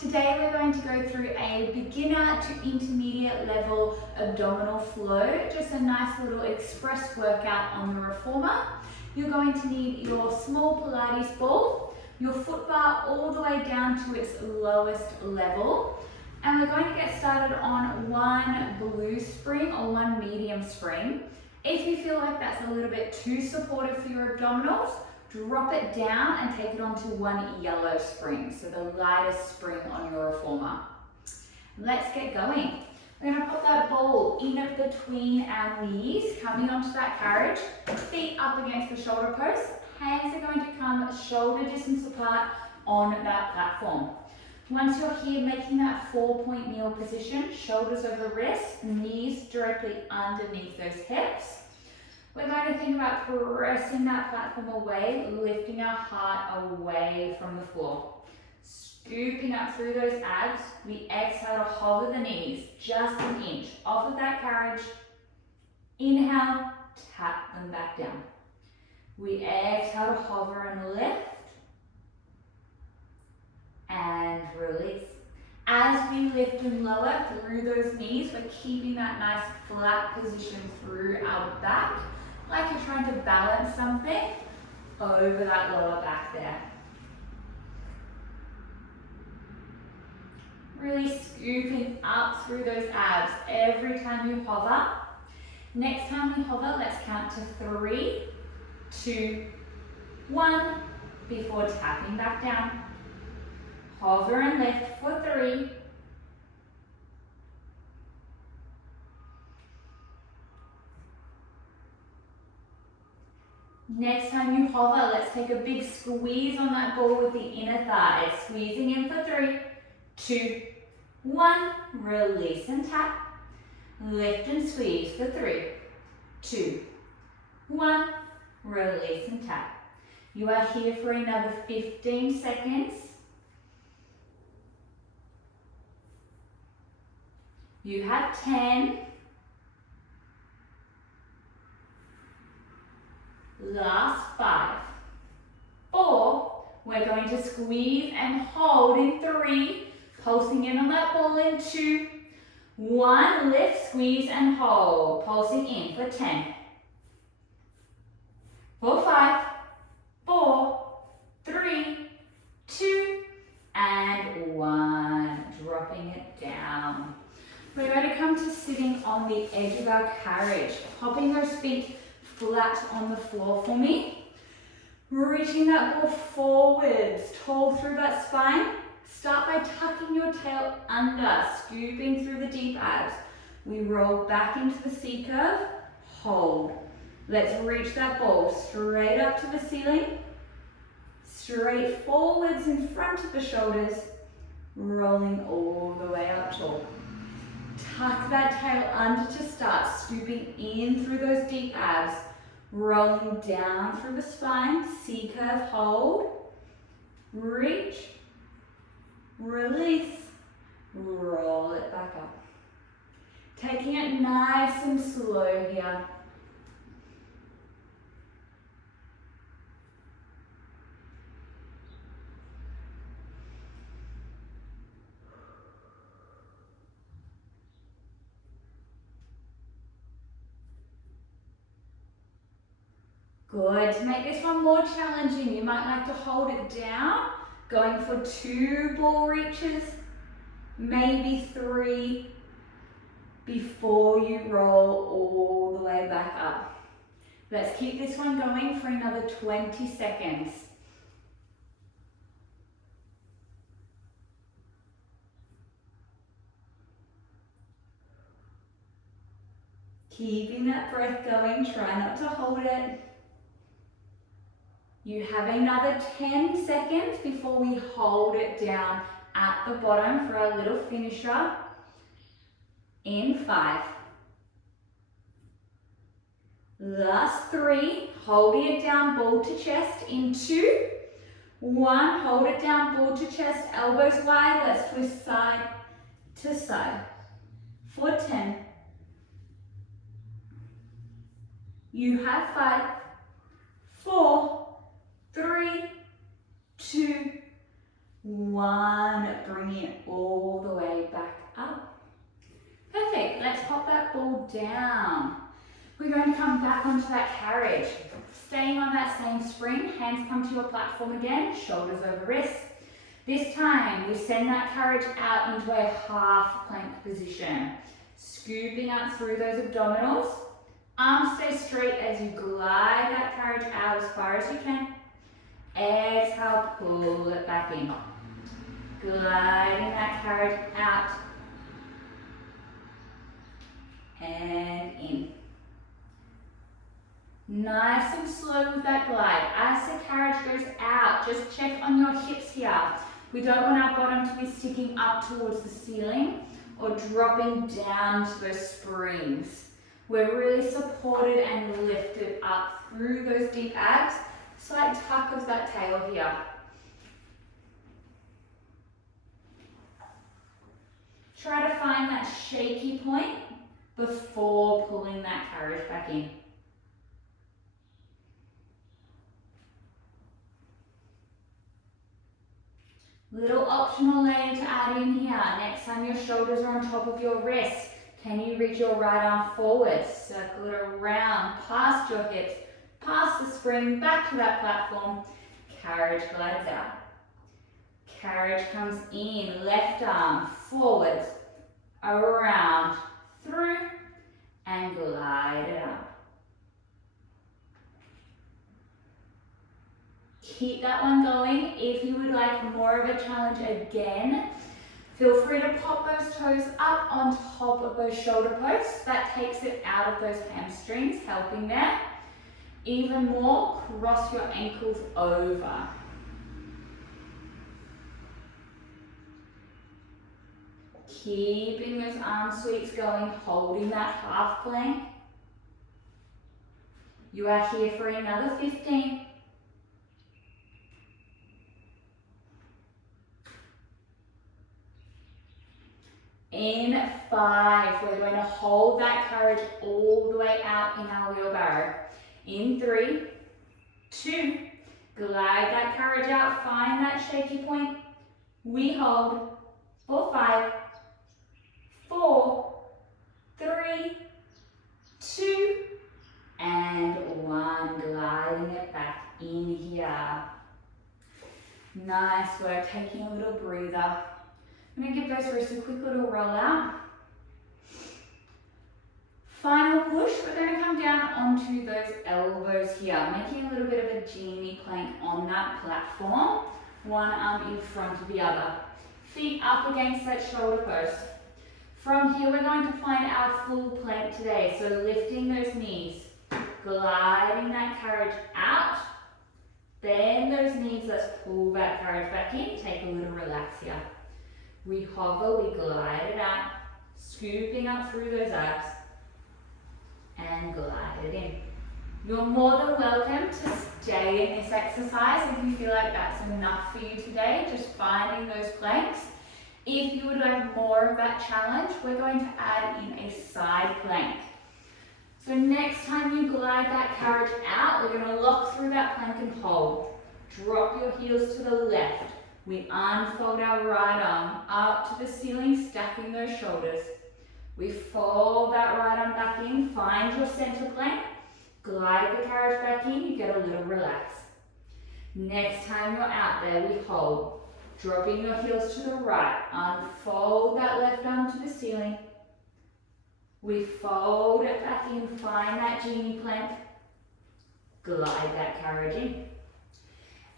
Today we're going to go through a beginner to intermediate level abdominal flow, just a nice little express workout on the reformer. You're going to need your small Pilates ball, your foot bar all the way down to its lowest level, and we're going to get started on one blue spring or one medium spring. If you feel like that's a little bit too supportive for your abdominals, drop it down and take it onto one yellow spring, so the lightest spring on your reformer. Let's get going. We're going to put that ball in between our knees, coming onto that carriage, feet up against the shoulder post, hands are going to come shoulder distance apart on that platform. Once you're here, making that 4-point kneel position, shoulders over wrists, knees directly underneath those hips. We're going to think about pressing that platform away, lifting our heart away from the floor. Scooping up through those abs, we exhale to hover the knees just an inch off of that carriage. Inhale, tap them back down. We exhale to hover and lift. And release. As we lift and lower through those knees, we're keeping that nice flat position through our back, like you're trying to balance something over that lower back there. Really scooping up through those abs every time you hover. Next time we hover, let's count to 3, 2, 1, before tapping back down. Hover and lift for 3. Next time you hover, let's take a big squeeze on that ball with the inner thighs. Squeezing in for 3, 2, 1. Release and tap. Lift and squeeze for 3, 2, 1. Release and tap. You are here for another 15 seconds. You have 10. Last 5. 4. We're going to squeeze and hold in 3. Pulsing in on that ball in 2. 1. Lift, squeeze and hold. Pulsing in for 10. For 5. 4. 3. 2. And 1. Dropping it down. We're going to come to sitting on the edge of our carriage, popping those feet flat on the floor for me. Reaching that ball forwards, tall through that spine. Start by tucking your tail under, scooping through the deep abs. We roll back into the C curve, hold. Let's reach that ball straight up to the ceiling, straight forwards in front of the shoulders, rolling all the way up tall. Tuck that tail under to start, scooping in through those deep abs, rolling down through the spine, C curve, hold, reach, release, roll it back up. Taking it nice and slow here. Good. To make this one more challenging, you might like to hold it down, going for 2 ball reaches, maybe 3, before you roll all the way back up. Let's keep this one going for another 20 seconds. Keeping that breath going, try not to hold it. You have another 10 seconds before we hold it down at the bottom for our little finisher. In 5. Last 3, holding it down, ball to chest. In 2, 1, hold it down, ball to chest, elbows wide. Let's twist side to side. For 10. You have 5, 4, 3, 2, 1, bring it all the way back up. Perfect, let's pop that ball down. We're going to come back onto that carriage. Staying on that same spring, hands come to your platform again, shoulders over wrists. This time, we send that carriage out into a half plank position. Scooping up through those abdominals. Arms stay straight as you glide that carriage out as far as you can. Exhale, pull it back in. Gliding that carriage out. And in. Nice and slow with that glide. As the carriage goes out, just check on your hips here. We don't want our bottom to be sticking up towards the ceiling or dropping down to those springs. We're really supported and lifted up through those deep abs. Slight tuck of that tail here. Try to find that shaky point before pulling that carriage back in. Little optional layer to add in here. Next time your shoulders are on top of your wrists, can you reach your right arm forward? Circle it around, past your hips, past the spring, back to that platform. Carriage glides out. Carriage comes in, left arm forwards, around, through, and glide it out. Keep that one going. If you would like more of a challenge again, feel free to pop those toes up on top of those shoulder posts. That takes it out of those hamstrings, helping there. Even more, cross your ankles over. Keeping those arm sweeps going, holding that half plank. You are here for another 15. In 5, we're going to hold that carriage all the way out in our wheelbarrow. In 3, 2, glide that carriage out, find that shaky point. We hold for 5, 4, 3, 2, and 1. Gliding it back in here. Nice work, taking a little breather. I'm going to give those wrists a quick little roll out. Final push, we're going to come down onto those elbows here, making a little bit of a genie plank on that platform. One arm in front of the other. Feet up against that shoulder post. From here, we're going to find our full plank today. So lifting those knees, gliding that carriage out. Bend those knees, let's pull that carriage back in. Take a little relax here. We hover, we glide it out, scooping up through those abs, and glide it in. You're more than welcome to stay in this exercise if you feel like that's enough for you today, just finding those planks. If you would like more of that challenge, we're going to add in a side plank. So next time you glide that carriage out, we're going to lock through that plank and hold. Drop your heels to the left. We unfold our right arm up to the ceiling, stacking those shoulders. We fold that right arm back in, find your center plank, glide the carriage back in, you get a little relax. Next time you're out there, we hold. Dropping your heels to the right, unfold that left arm to the ceiling. We fold it back in, find that genie plank, glide that carriage in.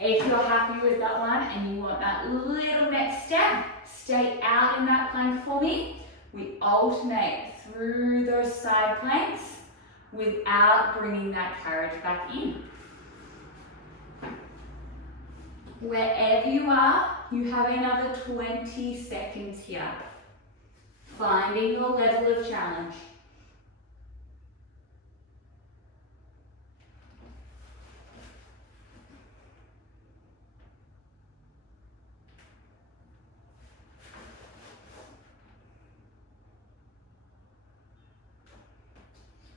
If you're happy with that one and you want that little next step, stay out in that plank for me. We alternate through those side planks without bringing that carriage back in. Wherever you are, you have another 20 seconds here. Finding your level of challenge.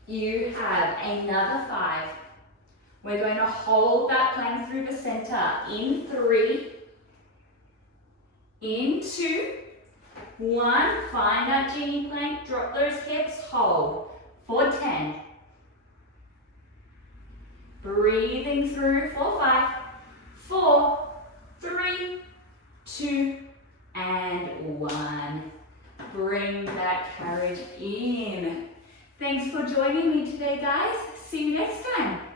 You have another 5. We're going to hold that plank through the center in 3, into 1, find that genie plank, drop those hips, hold for 10. Breathing through for 5, 4, 3, 2, and 1. Bring that carriage in. Thanks for joining me today, guys. See you next time.